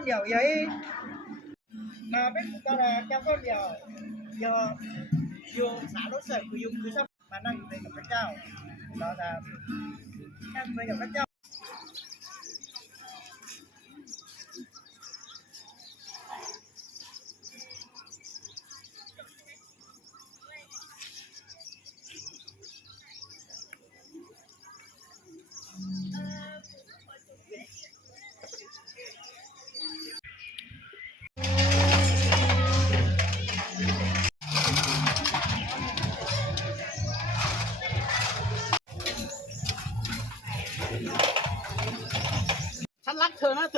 con điều vậy mà biết chúng ta là cho con điều giờ dù xã nó sở của dùng cứ sắp mà năng về gặp các cháu đó là năng về gặp các cháu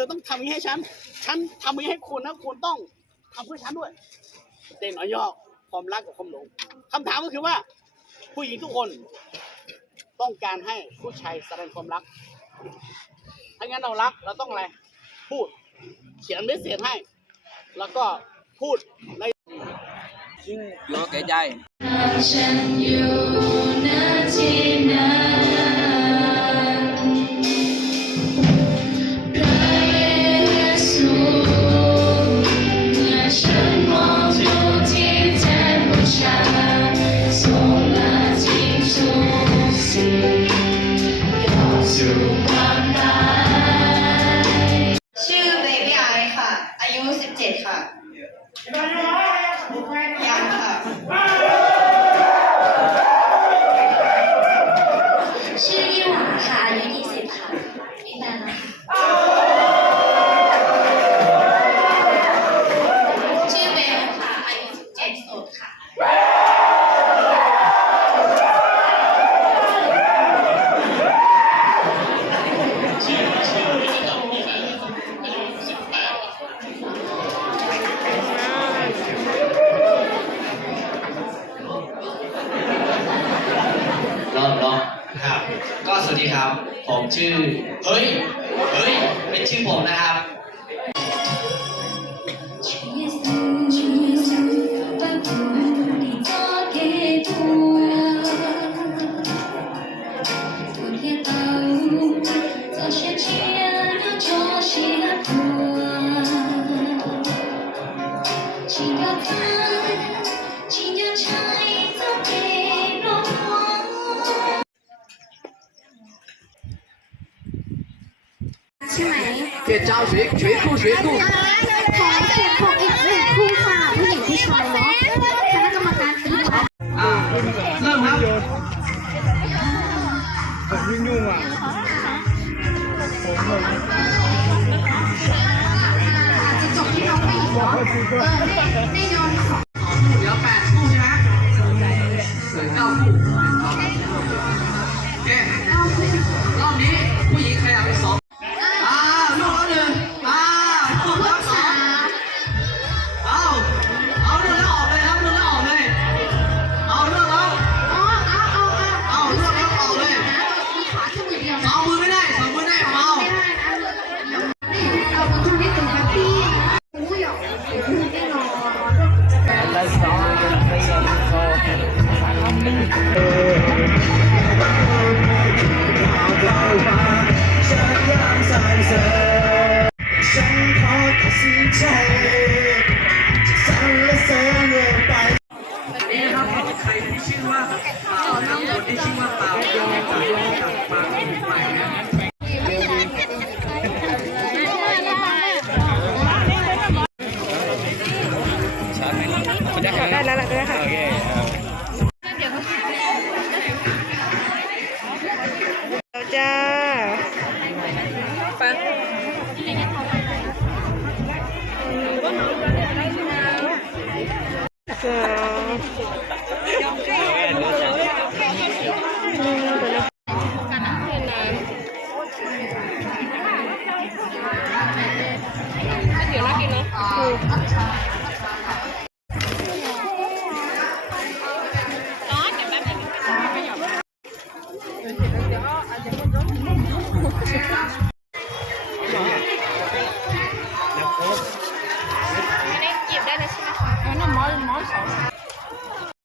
อนะเธอต้องทำนี้ให้ฉัน ฉันทำนี้ให้คุณนะคุณต้องทำเพื่อฉันด้วยเต้นน้อยย่อความรักกับความหลงคำถามก็คือว่า ผู้หญิงทุกคน ต้องการให้ผู้ชายแสดงความรัก ถ้างั้นเรารักเราต้องอะไร พูด เขียนเมสเซจให้ แล้วก็พูดใน vô kể chay ฉันอยู่ณที่นั้น วัสดีครับ ผมชื่อ เฮ้ย เฮ้ย เป็นชื่อผมนะครับ主耶 ช่ไหมเกรดเจ้าสวสวคู่สวคู่ขอเสียงของอีกหนึ่งคู่ค่ะผู้หญิงผู้ชายเนาะคณะกรรมการทีค่ะอ่าเริ่มครับยิ่งยุ่งอะผมเลยจะจบที่น้องผู้หญิงเนาะเออนี่นอนเดี๋ยวแปดคู่ใช่ไหมเหเก้าคู่โอเครอบนี้ผู้หญิงใครเไปสอง Yeah.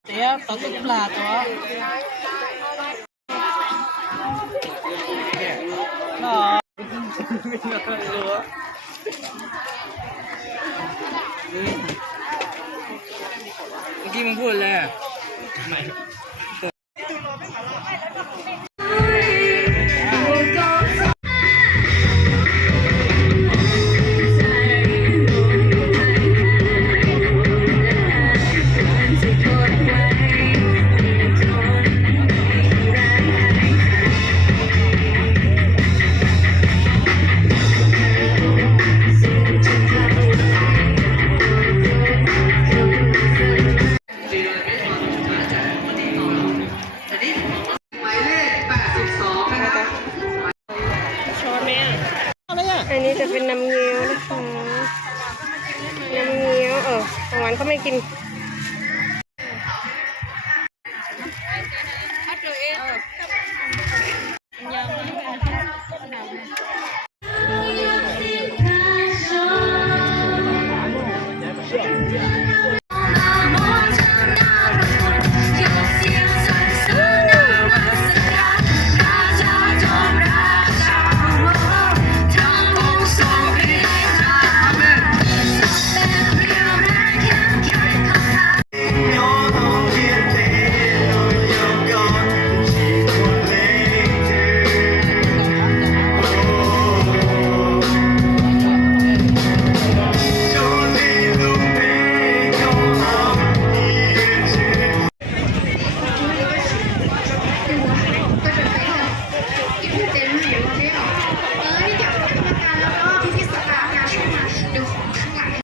เดี๋ยวต 给你们铺了嘞。 อันนี้จะเป็นน้ำเงี้ยวนะคะ น้ำเงี้ยว เออหวานเขาไม่กิน